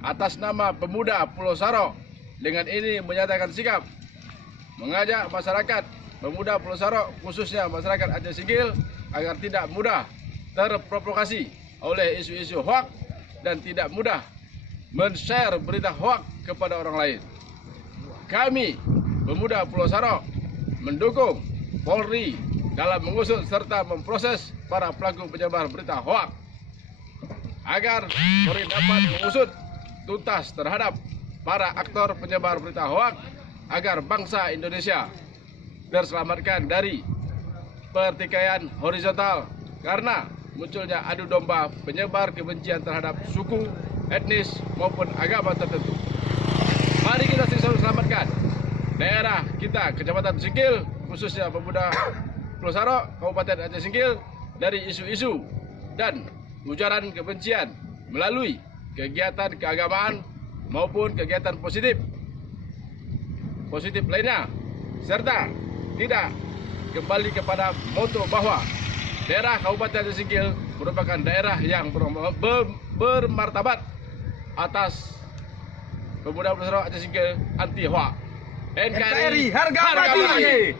atas nama Pemuda Pulau Saro dengan ini menyatakan sikap mengajak masyarakat Pemuda Pulau Saro, khususnya masyarakat Aceh Singgil, agar tidak mudah terprovokasi oleh isu-isu hoaks dan tidak mudah men-share berita hoaks kepada orang lain. Kami Pemuda Pulau Saro mendukung Polri dalam mengusut serta memproses para pelaku penyebar berita hoaks agar Polri dapat mengusut tuntas terhadap para aktor penyebar berita hoaks agar bangsa Indonesia terselamatkan dari pertikaian horizontal karena munculnya adu domba penyebar kebencian terhadap suku, etnis maupun agama tertentu. Mari kita selalu selamatkan daerah kita, Kecamatan Singgil, khususnya Pemuda Pulau Saro, Kabupaten Aceh Singgil, dari isu-isu dan ujaran kebencian melalui kegiatan keagamaan maupun kegiatan positif lainnya, serta tidak kembali kepada moto bahwa daerah Kabupaten Aceh Singgil merupakan daerah yang bermartabat atas Pemuda Pulau Saro Aceh Singgil anti hoaks. NKRI harga mati.